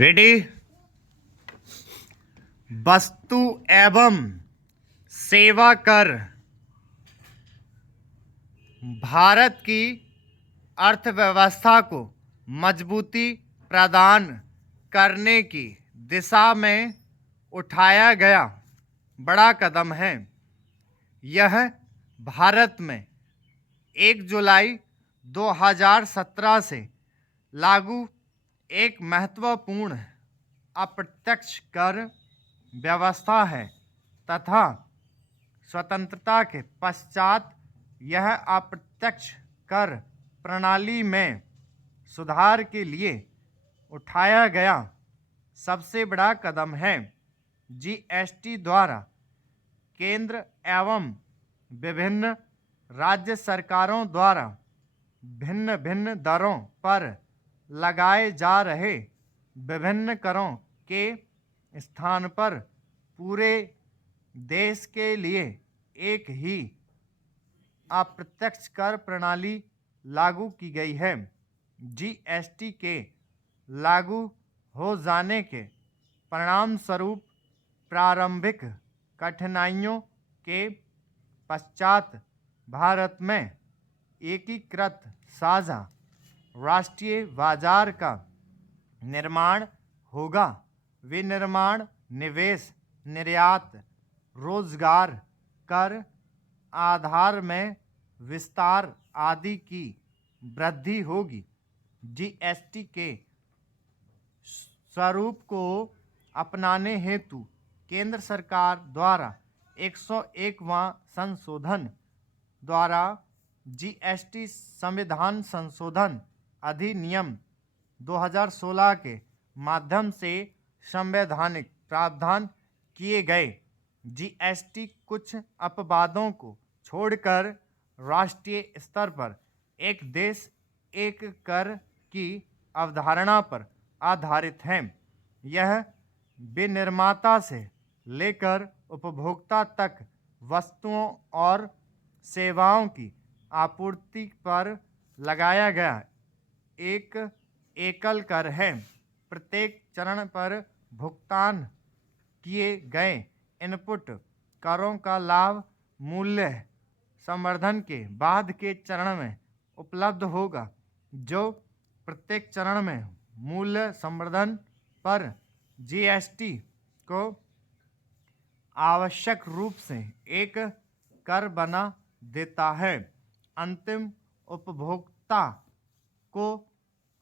Ready. वस्तु एवं सेवा कर भारत की अर्थव्यवस्था को मजबूती प्रदान करने की दिशा में उठाया गया बड़ा कदम है। यह भारत में 1 जुलाई 2017 से लागू एक महत्वपूर्ण अप्रत्यक्ष कर व्यवस्था है तथा स्वतंत्रता के पश्चात यह अप्रत्यक्ष कर प्रणाली में सुधार के लिए उठाया गया सबसे बड़ा कदम है। जीएसटी द्वारा केंद्र एवं विभिन्न राज्य सरकारों द्वारा भिन्न भिन्न दरों पर लगाए जा रहे विभिन्न करों के स्थान पर पूरे देश के लिए एक ही अप्रत्यक्ष कर प्रणाली लागू की गई है। जीएसटी के लागू हो जाने के परिणाम स्वरूप प्रारंभिक कठिनाइयों के पश्चात भारत में एकीकृत साझा राष्ट्रीय बाजार का निर्माण होगा। विनिर्माण, निवेश, निर्यात, रोजगार, कर आधार में विस्तार आदि की वृद्धि होगी। जीएसटी के स्वरूप को अपनाने हेतु केंद्र सरकार द्वारा 101वां संशोधन द्वारा जीएसटी संविधान संशोधन अधिनियम 2016 के माध्यम से संवैधानिक प्रावधान किए गए। जीएसटी कुछ अपवादों को छोड़कर राष्ट्रीय स्तर पर एक देश एक कर की अवधारणा पर आधारित है। यह विनिर्माता से लेकर उपभोक्ता तक वस्तुओं और सेवाओं की आपूर्ति पर लगाया गया एक एकल कर है। प्रत्येक चरण पर भुगतान किए गए इनपुट करों का लाभ मूल्य संवर्धन के बाद के चरण में उपलब्ध होगा, जो प्रत्येक चरण में मूल्य संवर्धन पर जीएसटी को आवश्यक रूप से एक कर बना देता है। अंतिम उपभोक्ता को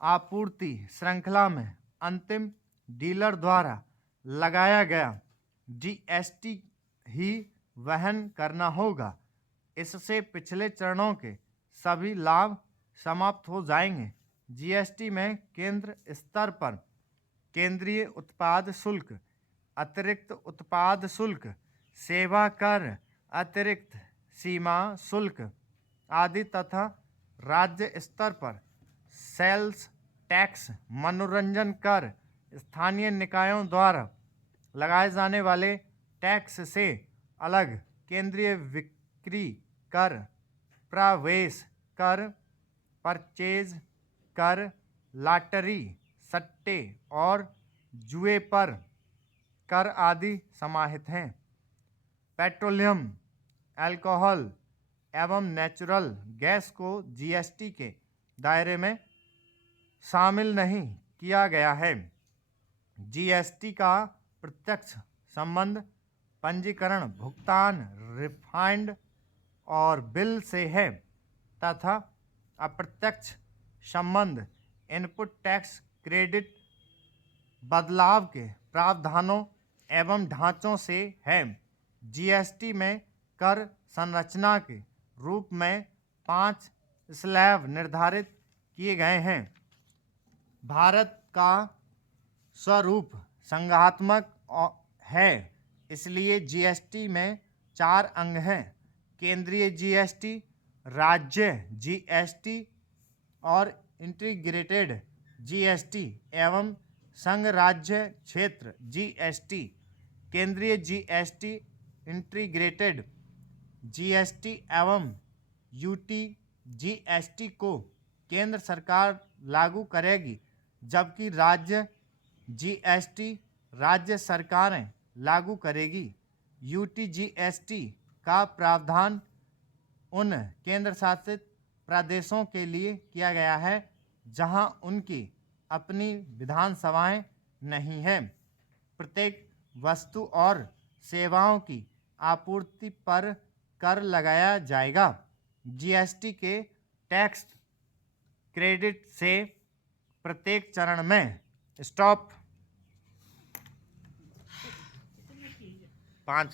आपूर्ति श्रृंखला में अंतिम डीलर द्वारा लगाया गया जीएसटी ही वहन करना होगा। इससे पिछले चरणों के सभी लाभ समाप्त हो जाएंगे। जीएसटी में केंद्र स्तर पर केंद्रीय उत्पाद शुल्क, अतिरिक्त उत्पाद शुल्क, सेवा कर, अतिरिक्त सीमा शुल्क आदि तथा राज्य स्तर पर सेल्स टैक्स, मनोरंजन कर, स्थानीय निकायों द्वारा लगाए जाने वाले टैक्स से अलग केंद्रीय बिक्री कर, प्रवेश कर, परचेज कर, लॉटरी, सट्टे और जुए पर कर आदि समाहित हैं। पेट्रोलियम, अल्कोहल एवं नेचुरल गैस को जीएसटी के दायरे में शामिल नहीं किया गया है। जीएसटी का प्रत्यक्ष संबंध पंजीकरण, भुगतान, रिफंड और बिल से है तथा अप्रत्यक्ष संबंध इनपुट टैक्स क्रेडिट बदलाव के प्रावधानों एवं ढांचों से है। जीएसटी में कर संरचना के रूप में 5 स्लैब निर्धारित किए गए हैं। भारत का स्वरूप संघात्मक है, इसलिए जीएसटी में 4 अंग हैं: केंद्रीय जीएसटी, राज्य जीएसटी और इंटीग्रेटेड जीएसटी एवं संघ राज्य क्षेत्र जीएसटी। केंद्रीय जीएसटी, इंटीग्रेटेड जीएसटी एवं यूटी जीएसटी को केंद्र सरकार लागू करेगी, जबकि राज्य जीएसटी राज्य सरकारें लागू करेगी। यूटीजीएसटी का प्रावधान उन केंद्र शासित प्रदेशों के लिए किया गया है जहां उनकी अपनी विधानसभाएं नहीं हैं। प्रत्येक वस्तु और सेवाओं की आपूर्ति पर कर लगाया जाएगा। जीएसटी के टैक्स क्रेडिट से प्रत्येक चरण में स्टॉप 5